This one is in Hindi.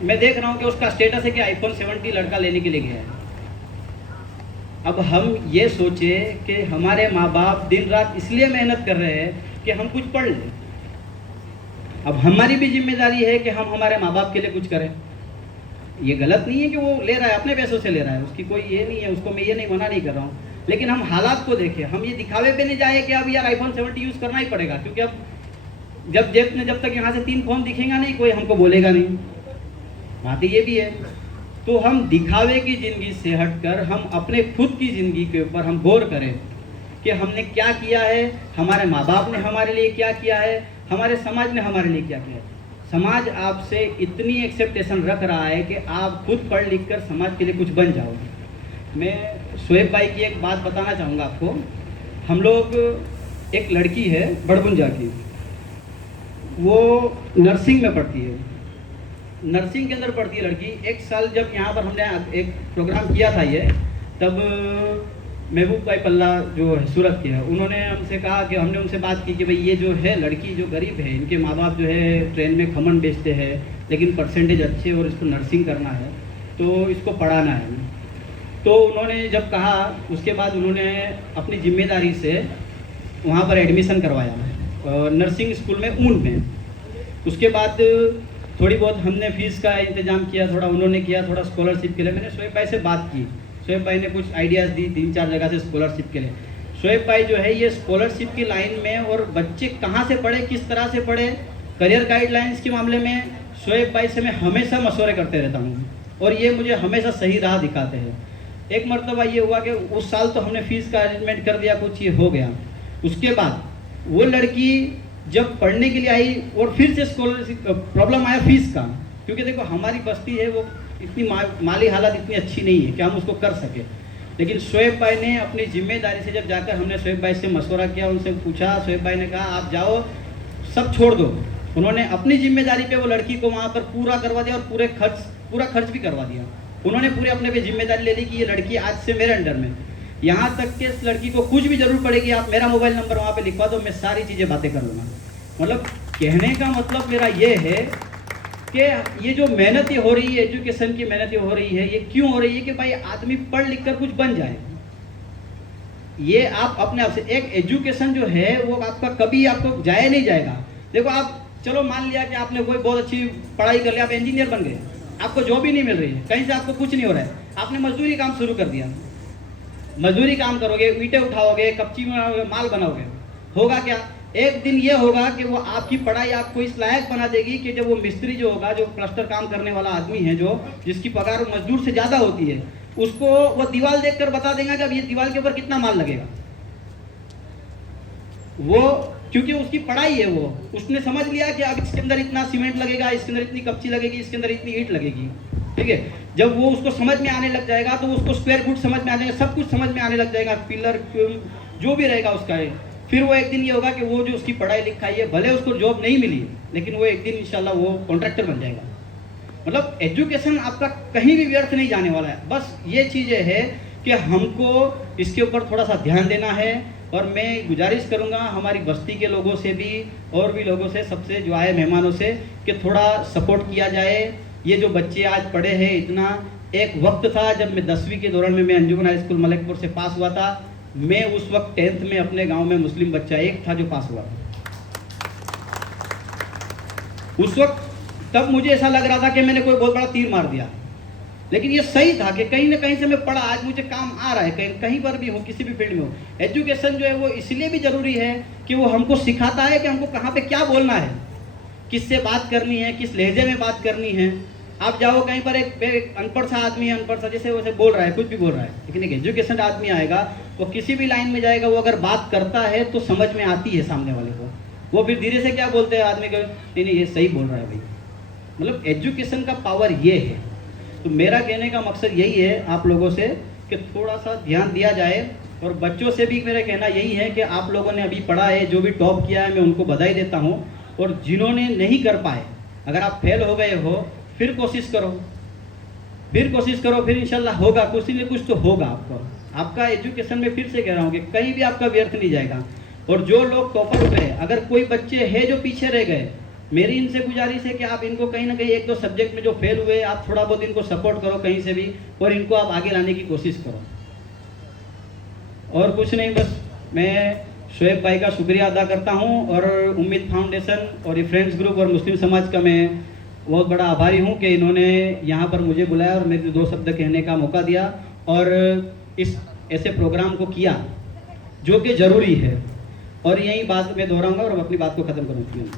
मैं देख रहा हूँ कि उसका स्टेटस है कि iPhone 17 लड़का लेने के लिए गया है। अब हम ये सोचे कि हमारे माँ बाप दिन रात इसलिए मेहनत कर रहे हैं कि हम कुछ पढ़ लें। अब हमारी भी जिम्मेदारी है कि हम हमारे माँ बाप के लिए कुछ करें। ये गलत नहीं है कि वो ले रहा है, अपने पैसों से ले रहा है, उसकी कोई ये नहीं है, उसको मैं ये नहीं मना नहीं कर रहा हूँ, लेकिन हम हालात को देखें। हम ये दिखावे पे नहीं जाए कि अब यार iPhone 17 यूज़ करना ही पड़ेगा, क्योंकि अब जब तक यहाँ से 3 फोन दिखेगा नहीं, कोई हमको बोलेगा नहीं। बात ये भी है। तो हम दिखावे की ज़िंदगी से हटकर हम अपने खुद की ज़िंदगी के ऊपर हम गौर करें कि हमने क्या किया है, हमारे माँ बाप ने हमारे लिए क्या किया है, हमारे समाज ने हमारे लिए क्या किया है। समाज आपसे इतनी एक्सेप्टेशन रख रहा है कि आप खुद पढ़ लिख कर समाज के लिए कुछ बन जाओगे। मैं शोएब भाई की एक बात बताना चाहूँगा आपको। हम लोग, एक लड़की है बड़बुंजा की, वो नर्सिंग में पढ़ती है, नर्सिंग के अंदर पढ़ती है लड़की। एक साल जब यहाँ पर हमने एक प्रोग्राम किया था ये, तब महबूब भाई पल्ला जो है सूरत के हैं, उन्होंने हमसे कहा कि हमने उनसे बात की कि भाई ये जो है लड़की जो गरीब है, इनके माँ बाप जो है ट्रेन में खमन बेचते हैं, लेकिन परसेंटेज अच्छे और इसको नर्सिंग करना है तो इसको पढ़ाना है। तो उन्होंने जब कहा, उसके बाद उन्होंने अपनी जिम्मेदारी से वहाँ पर एडमिशन करवाया नर्सिंग स्कूल में, ऊन में। उसके बाद थोड़ी बहुत हमने फ़ीस का इंतज़ाम किया, थोड़ा उन्होंने किया, थोड़ा स्कॉलरशिप के लिए मैंने शोएब भाई से बात की। शोएब भाई ने कुछ आइडियाज़ दी 3-4 जगह से स्कॉलरशिप के लिए। शोएब भाई जो है ये स्कॉलरशिप की लाइन में, और बच्चे कहाँ से पढ़े, किस तरह से पढ़े, करियर गाइडलाइंस के मामले में शोएब भाई से मैं हमेशा मशवरे करते रहता हूँ, और ये मुझे हमेशा सही राह दिखाते हैं। एक मरतबा ये हुआ कि उस साल तो हमने फ़ीस का अरेंजमेंट कर दिया, कुछ ये हो गया। उसके बाद वो लड़की जब पढ़ने के लिए आई और फिर से स्कॉलरशिप प्रॉब्लम आया फ़ीस का, क्योंकि देखो हमारी बस्ती है वो इतनी माली हालत इतनी अच्छी नहीं है कि हम उसको कर सके। लेकिन शोएब भाई ने अपनी जिम्मेदारी से, जब जाकर हमने शोएब भाई से मशवरा किया, उनसे पूछा, शोएब भाई ने कहा आप जाओ, सब छोड़ दो। उन्होंने अपनी जिम्मेदारी पे वो लड़की को वहाँ पर पूरा करवा दिया, और पूरा खर्च भी करवा दिया। उन्होंने पूरे अपने पे जिम्मेदारी ले ली कि ये लड़की आज से मेरे अंडर में, यहाँ तक कि इस लड़की को कुछ भी जरूरत पड़ेगी आप मेरा मोबाइल नंबर वहाँ पे लिखवा दो, मैं सारी चीज़ें बातें कर लूँगा। मतलब कहने का मतलब मेरा ये है कि ये जो मेहनत हो रही है, एजुकेशन की मेहनत हो रही है, ये क्यों हो रही है कि भाई आदमी पढ़ लिख कर कुछ बन जाए। ये आप अपने आप से, एक एजुकेशन जो है वो आपका कभी आपको जाया नहीं जाएगा। देखो आप, चलो मान लिया कि आपने कोई बहुत अच्छी पढ़ाई कर लिया, आप इंजीनियर बन गए, आपको जॉब ही नहीं मिल रही है, कहीं से आपको कुछ नहीं हो रहा है, आपने मजदूरी काम शुरू कर दिया। मजदूरी काम करोगे, ईंटें उठाओगे, कच्ची माल बनाओगे, होगा क्या? एक दिन ये होगा कि वो आपकी पढ़ाई आपको इस लायक बना देगी कि जब वो मिस्त्री जो होगा, जो प्लास्टर काम करने वाला आदमी है, जो जिसकी पगार मजदूर से ज़्यादा होती है, उसको वो दीवार देखकर बता देगा कि अब ये दीवार के ऊपर कितना माल लगेगा। वो क्योंकि उसकी पढ़ाई है, वो उसने समझ लिया कि अब इसके अंदर इतना सीमेंट लगेगा, इसके अंदर इतनी कच्ची लगेगी, इसके अंदर इतनी ईंट लगेगी। ठीक है, जब वो उसको समझ में आने लग जाएगा तो उसको स्क्वायर फुट समझ में आ जाएगा, सब कुछ समझ में आने लग जाएगा, पिलर जो भी रहेगा उसका है। फिर वो एक दिन ये होगा कि वो जो उसकी पढ़ाई लिखाई है, भले उसको जॉब नहीं मिली, लेकिन वो एक दिन इंशाल्लाह वो कॉन्ट्रैक्टर बन जाएगा। मतलब एजुकेशन आपका कहीं भी व्यर्थ नहीं जाने वाला है। बस ये चीज़ें है कि हमको इसके ऊपर थोड़ा सा ध्यान देना है। और मैं गुजारिश करूंगा हमारी बस्ती के लोगों से भी, और भी लोगों से, सबसे जो आए मेहमानों से, कि थोड़ा सपोर्ट किया जाए। ये जो बच्चे आज पढ़े हैं इतना, एक वक्त था जब मैं 10वीं के दौरान में मैं अंजुमन हाई स्कूल मलिकपुर से पास हुआ था, मैं उस वक्त 10th में अपने गांव में मुस्लिम बच्चा एक था जो पास हुआ था। उस वक्त तब मुझे ऐसा लग रहा था कि मैंने कोई बहुत बड़ा तीर मार दिया, लेकिन ये सही था कि कहीं ना कहीं से मैं पढ़ा, आज मुझे काम आ रहा है, कहीं पर भी हो, किसी भी फील्ड में हो। एजुकेशन जो है वो इसलिए भी ज़रूरी है कि वो हमको सिखाता है कि हमको कहाँ पे क्या बोलना है, किससे बात करनी है, किस लहजे में बात करनी है। आप जाओ कहीं पर, एक अनपढ़ सा आदमी है, अनपढ़ सा जैसे वैसे बोल रहा है, कुछ भी बोल रहा है, लेकिन एक एजुकेशन आदमी आएगा, वो किसी भी लाइन में जाएगा, वो अगर बात करता है तो समझ में आती है सामने वाले को। वो फिर धीरे से क्या बोलते हैं आदमी को, नहीं ये सही बोल रहा है भाई। मतलब एजुकेशन का पावर ये है। तो मेरा कहने का मकसद यही है आप लोगों से कि थोड़ा सा ध्यान दिया जाए। और बच्चों से भी मेरा कहना यही है कि आप लोगों ने अभी पढ़ा है, जो भी टॉप किया है, मैं उनको बधाई देता हूँ। और जिन्होंने नहीं कर पाए, अगर आप फेल हो गए हो, फिर कोशिश करो, फिर इंशाल्लाह होगा, कुछ न कुछ तो होगा आपको। आपका एजुकेशन में फिर से कह रहा हूँ कि कहीं भी आपका व्यर्थ नहीं जाएगा। और जो लोग टॉपर हुए, अगर कोई बच्चे हैं जो पीछे रह गए, मेरी इनसे गुजारिश है कि आप इनको कहीं ना कहीं एक दो सब्जेक्ट में जो फेल हुए, आप थोड़ा बहुत इनको सपोर्ट करो कहीं से भी, और इनको आप आगे लाने की कोशिश करो। और कुछ नहीं, बस मैं शोएब भाई का शुक्रिया अदा करता हूँ, और उम्मीद फाउंडेशन और फ्रेंड्स ग्रुप और मुस्लिम समाज का मैं बहुत बड़ा आभारी हूँ कि इन्होंने यहाँ पर मुझे बुलाया और मेरे दो शब्द कहने का मौका दिया, और इस ऐसे प्रोग्राम को किया जो कि ज़रूरी है। और यही बात मैं दोहराऊंगा और अपनी बात को ख़त्म करूँगी।